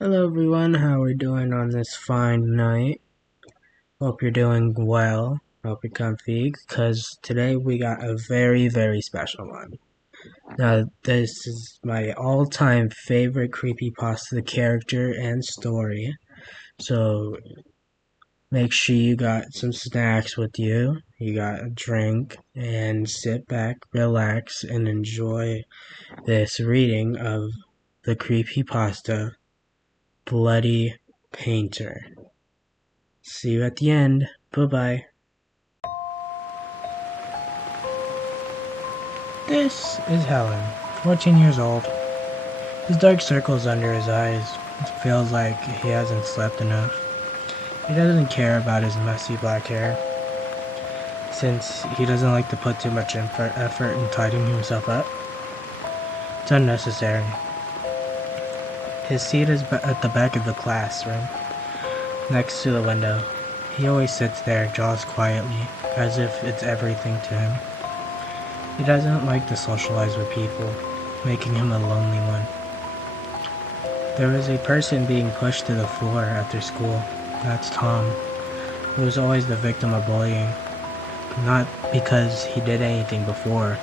Hello everyone, how are we doing on this fine night? Hope you're doing well. Hope you're comfy, because today we got a very special one. Now, this is my all-time favorite creepypasta character and story. So, make sure you got some snacks with you, you got a drink, and sit back, relax, and enjoy this reading of the creepypasta Bloody Painter. See you at the end. Bye-bye. This is Helen, 14 years old. His dark circles under his eyes. It feels like he hasn't slept enough. He doesn't care about his messy black hair, since he doesn't like to put too much effort in tidying himself up. It's unnecessary. His seat is at the back of the classroom, next to the window. He always sits there, jaws quietly, as if it's everything to him. He doesn't like to socialize with people, making him a lonely one. There is a person being pushed to the floor after school. That's Tom, who is always the victim of bullying. Not because he did anything before.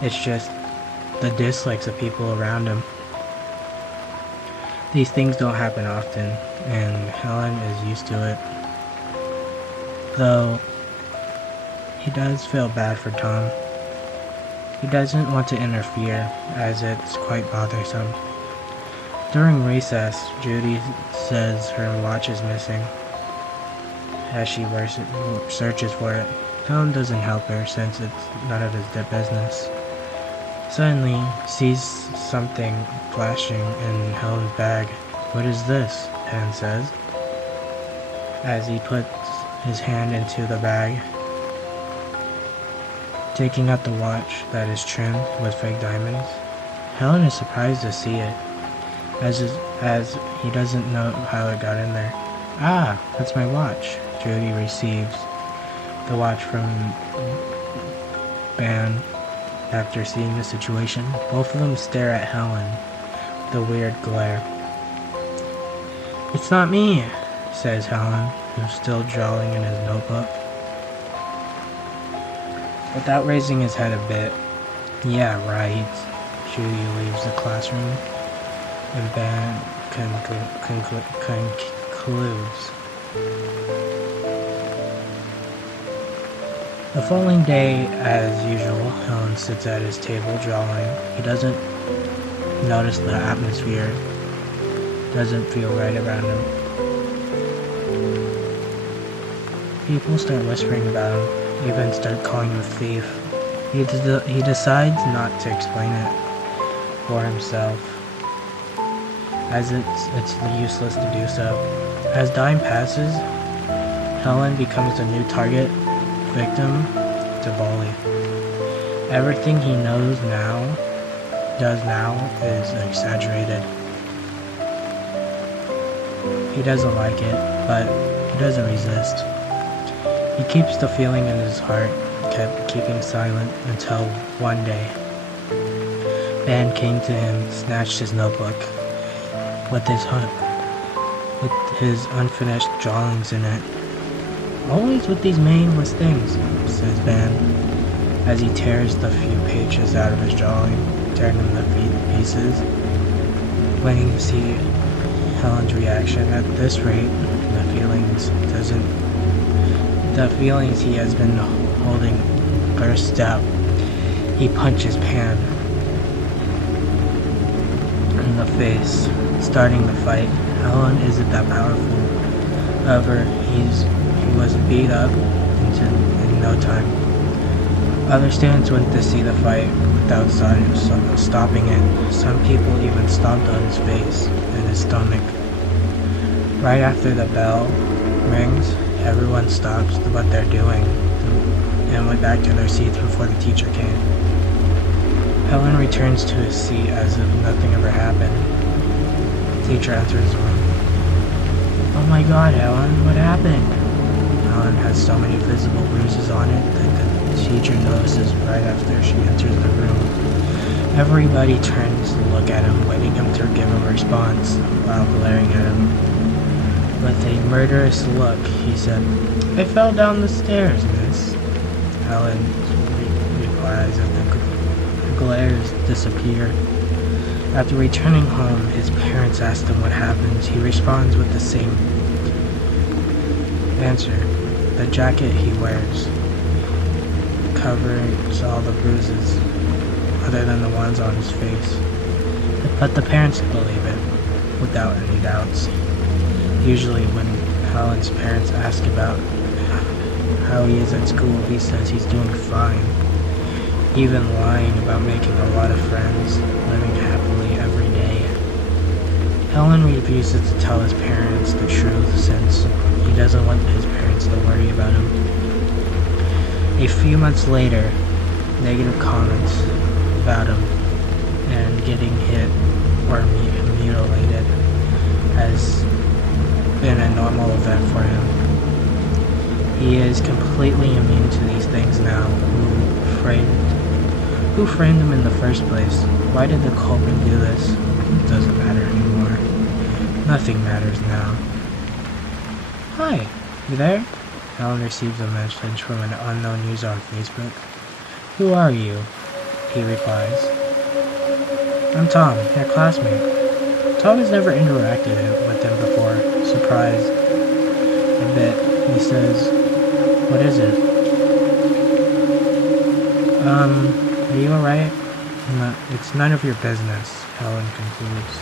It's just the dislikes of people around him. These things don't happen often, and Helen is used to it. Though, he does feel bad for Tom. He doesn't want to interfere, as it's quite bothersome. During recess, Judy says her watch is missing. As she searches for it, Helen doesn't help her since it's none of his business. Suddenly, sees something flashing in Helen's bag. "What is this?" Hen says, as he puts his hand into the bag, taking out the watch that is trimmed with fake diamonds. Helen is surprised to see it, as he doesn't know how it got in there. "Ah, that's my watch." Judy receives the watch from Ben after seeing the situation. Both of them stare at Helen with a weird glare. "It's not me," says Helen, who's still drawing in his notebook, without raising his head a bit. "Yeah, right." Judy leaves the classroom, and Ben concludes. The following day, as usual, Helen sits at his table drawing. He doesn't notice the atmosphere. Doesn't feel right around him. People start whispering about him, even start calling him a thief. He decides not to explain it for himself, as it's useless to do so. As time passes, Helen becomes a new target, victim to bully. Everything he does now is exaggerated. He doesn't like it, but he doesn't resist. He keeps the feeling in his heart, kept keeping silent until one day, Ben came to him, snatched his notebook with his unfinished drawings in it. "Always with these meaningless things," says Ben, as he tears the few pages out of his drawing, tearing them to pieces, waiting to see Helen's reaction. At this rate, the feelings he has been holding burst out. He punches Pan in the face, starting the fight. Helen isn't that powerful. However, he was beat up in no time. Other students went to see the fight without stopping it. Some people even stomped on his face and his stomach. Right after the bell rings, everyone stops what they're doing and went back to their seats before the teacher came. Helen returns to his seat as if nothing ever happened. The teacher enters the room. "Oh my God, Helen, what happened?" Helen has so many visible bruises on it that the teacher notices right after she enters the room. Everybody turns to look at him, waiting him to give a response while glaring at him. With a murderous look, he said, "I fell down the stairs, miss." Helen replies as the glares disappear. After returning home, his parents asked him what happened. He responds with the same answer. The jacket he wears covers all the bruises, other than the ones on his face. But the parents believe it, without any doubts. Usually when Helen's parents ask about how he is at school, he says he's doing fine, even lying about making a lot of friends, living happily every day. Helen refuses to tell his parents the truth since he doesn't want his parents to worry about him. A few months later, negative comments about him and getting hit or mutilated has been a normal event for him. He is completely immune to these things now. Who framed him in the first place? Why did the culprit do this? It doesn't matter anymore. Nothing matters now. Hi, you there? Helen receives a message from an unknown user on Facebook. Who are you? He replies. I'm Tom, your classmate. Tom has never interacted with him before. Surprised a bit, he says, "What is it?" Are you alright? No, it's none of your business, Helen concludes.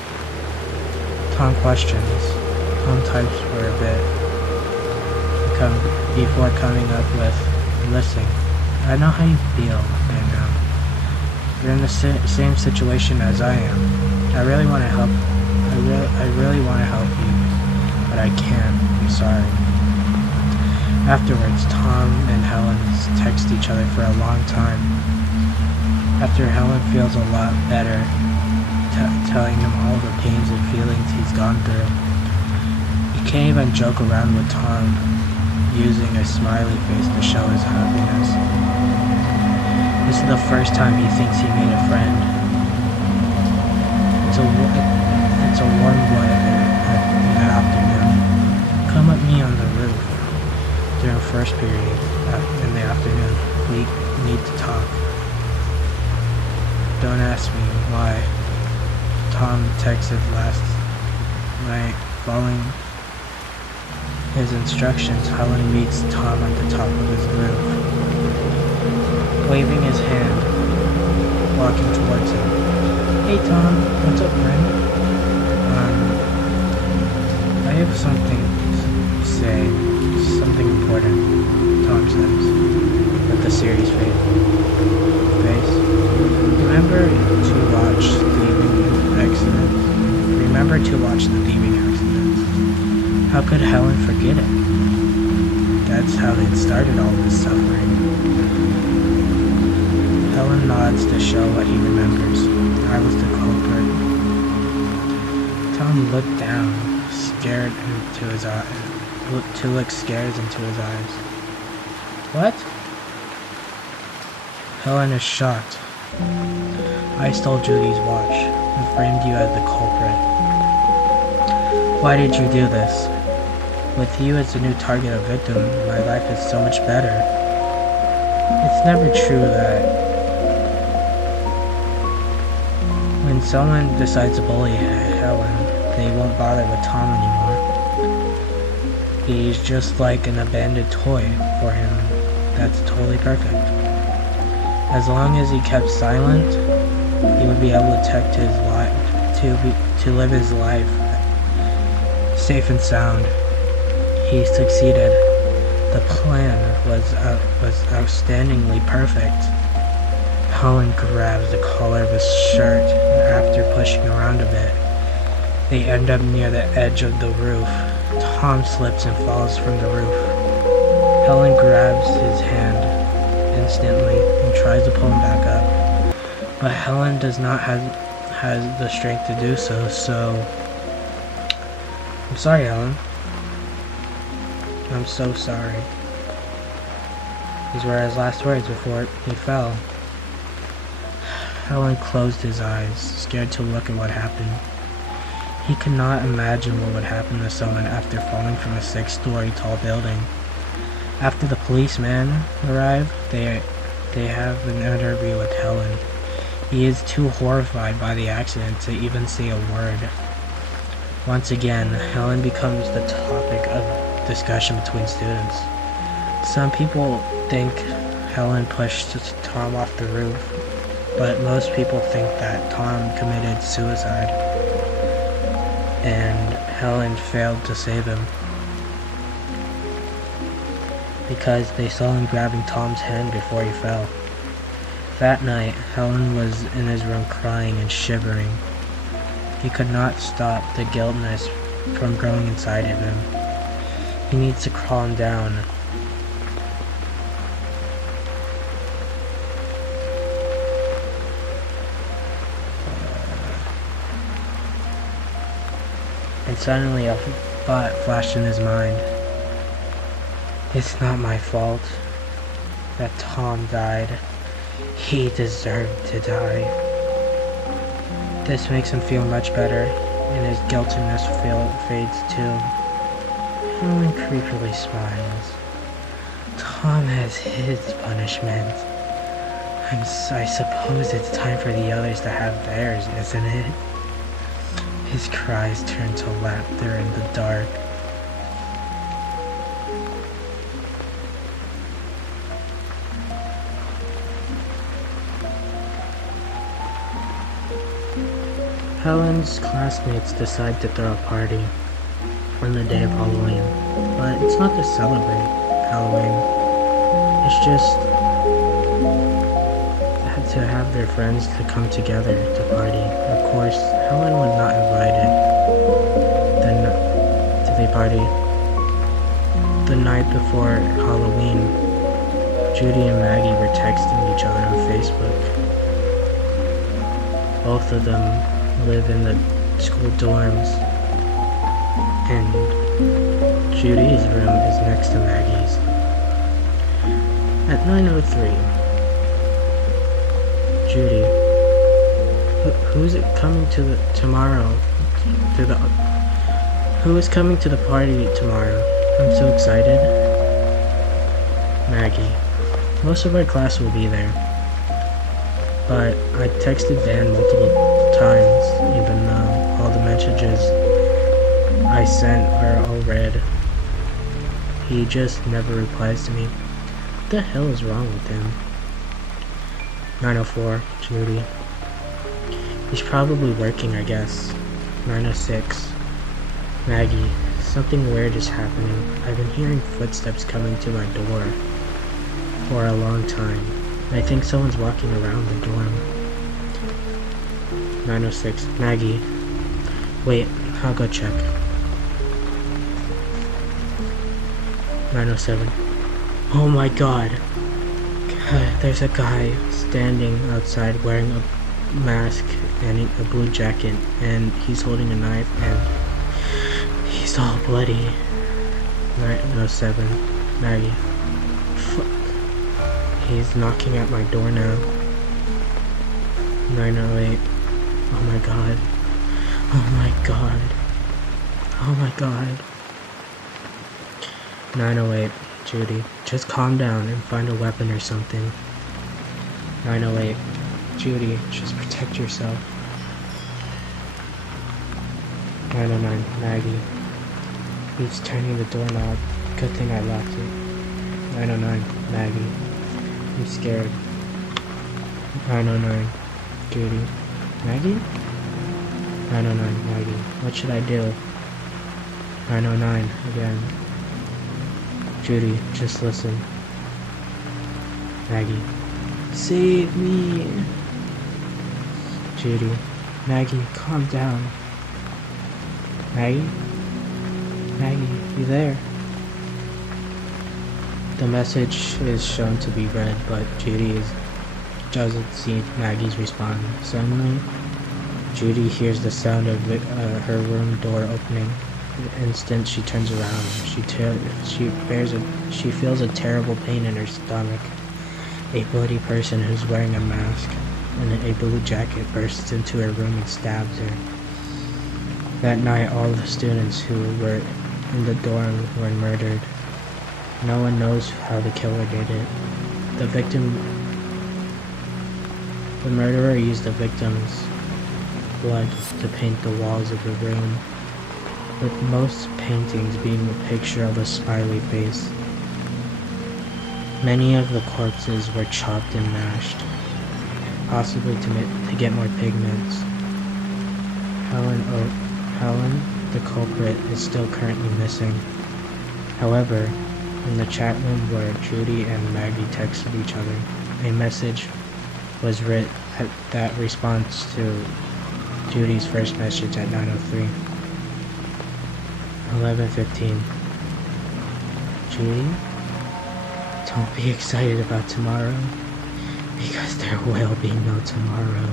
Tom questions. Tom types for a bit before coming up with, "Listen, I know how you feel right now. You're in the same situation as I am. I really want to help. I really want to help you, but I can't. I'm sorry." Afterwards, Tom and Helen text each other for a long time. After Helen feels a lot better, telling him all the pains and feelings he's gone through. He can't even joke around with Tom, using a smiley face to show his happiness. This is the first time he thinks he made a friend. It's a warm weather in the afternoon. Come with me on the roof during first period in the afternoon. We need to talk. Don't ask me why. Tom texted last night. Following his instructions, Helen meets Tom at the top of his roof, waving his hand, walking towards him. "Hey Tom, what's up, friend?" I have something to say, something important, Tom says, with a serious face. Remember to watch the thieving accidents. How could Helen forget it? That's how it started all this suffering. Helen nods to show what he remembers. I was the culprit. Tom looked down, scared into his eyes. To look scares into his eyes. What? Helen is shocked. I stole Judy's watch and framed you as the culprit. Why did you do this? With you as the new target of victim, my life is so much better. It's never true that when someone decides to bully Helen, they won't bother with Tom anymore. He's just like an abandoned toy for him. That's totally perfect. As long as he kept silent, he would be able to protect his life, to live his life safe and sound. He succeeded. The plan was outstandingly perfect. Helen grabs the collar of his shirt, and after pushing around a bit, they end up near the edge of the roof. Tom slips and falls from the roof. Helen grabs his hand instantly and tries to pull him back up, but Helen does not have the strength to do so. I'm sorry, Helen. I'm so sorry. These were his last words before he fell. Helen closed his eyes, scared to look at what happened. He could not imagine what would happen to someone after falling from a 6-story tall building. After the policeman arrive, they have an interview with Helen. He is too horrified by the accident to even say a word. Once again, Helen becomes the topic of discussion between students. Some people think Helen pushed Tom off the roof, but most people think that Tom committed suicide and Helen failed to save him because they saw him grabbing Tom's hand before he fell. That night, Helen was in his room crying and shivering. He could not stop the guiltness from growing inside of him. He needs to calm down. And suddenly a thought flashed in his mind. It's not my fault that Tom died. He deserved to die. This makes him feel much better, and his guiltiness fades too. Helen creepily smiles. Tom has his punishment. I suppose it's time for the others to have theirs, isn't it? His cries turn to laughter in the dark. Helen's classmates decide to throw a party on the day of Halloween, but it's not to celebrate Halloween. It's just to have their friends to come together to party. Of course, Helen was not invited to the party. The night before Halloween, Judy and Maggie were texting each other on Facebook. Both of them live in the school dorms, and Judy's room is next to Maggie's. At 9:03, Judy, who's coming to the tomorrow? Who is coming to the party tomorrow? I'm so excited. Maggie, most of our class will be there, but I texted Dan multiple times, even though all the messages I sent are all read. He just never replies to me. What the hell is wrong with him? 9:04, Judy. He's probably working, I guess. 9:06, Maggie. Something weird is happening. I've been hearing footsteps coming to my door for a long time. I think someone's walking around the dorm. 9:06, Maggie. Wait, I'll go check. 9:07. Oh my god. There's a guy standing outside wearing a mask and a blue jacket, and he's holding a knife, and he's all bloody. 9:07, Maggie. Fuck. He's knocking at my door now. 9:08. Oh my god. Oh my god. Oh my god. 9:08, Judy. Just calm down and find a weapon or something. 9:08, Judy. Just protect yourself. 9:09, Maggie. He's turning the doorknob. Good thing I locked it. 9:09, Maggie. I'm scared. 9:09, Judy. Maggie? 9:09, Maggie. What should I do? 9:09, again. Judy, just listen. Maggie. Save me! Judy. Maggie, calm down. Maggie? Maggie, you there? The message is shown to be read, but Judy doesn't see Maggie's response. Suddenly, Judy hears the sound of her room door opening. The instant she turns around, she feels a terrible pain in her stomach. A bloody person who's wearing a mask. in a blue jacket bursts into her room and stabs her. That night, all the students who were in the dorm were murdered. No one knows how the killer did it. The murderer used the victim's blood to paint the walls of the room, with most paintings being a picture of a smiley face. Many of the corpses were chopped and mashed, possibly to get more pigments. Helen, the culprit, is still currently missing. However, in the chat room where Judy and Maggie texted each other, a message was written that responds to Judy's first message at 9:03. 11:15. Judy, don't be excited about tomorrow, because there will be no tomorrow.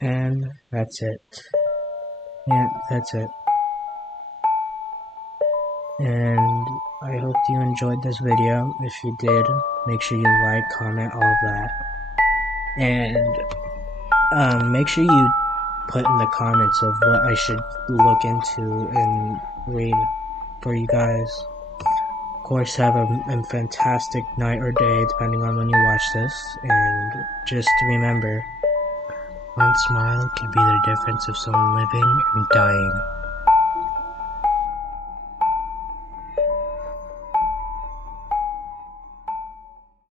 And that's it. Yeah, that's it. And I hope you enjoyed this video. If you did, make sure you like, comment, all of that. And make sure you put in the comments of what I should look into and read for you guys. Of course, have a fantastic night or day, depending on when you watch this. And just remember, one smile can be the difference of someone living and dying.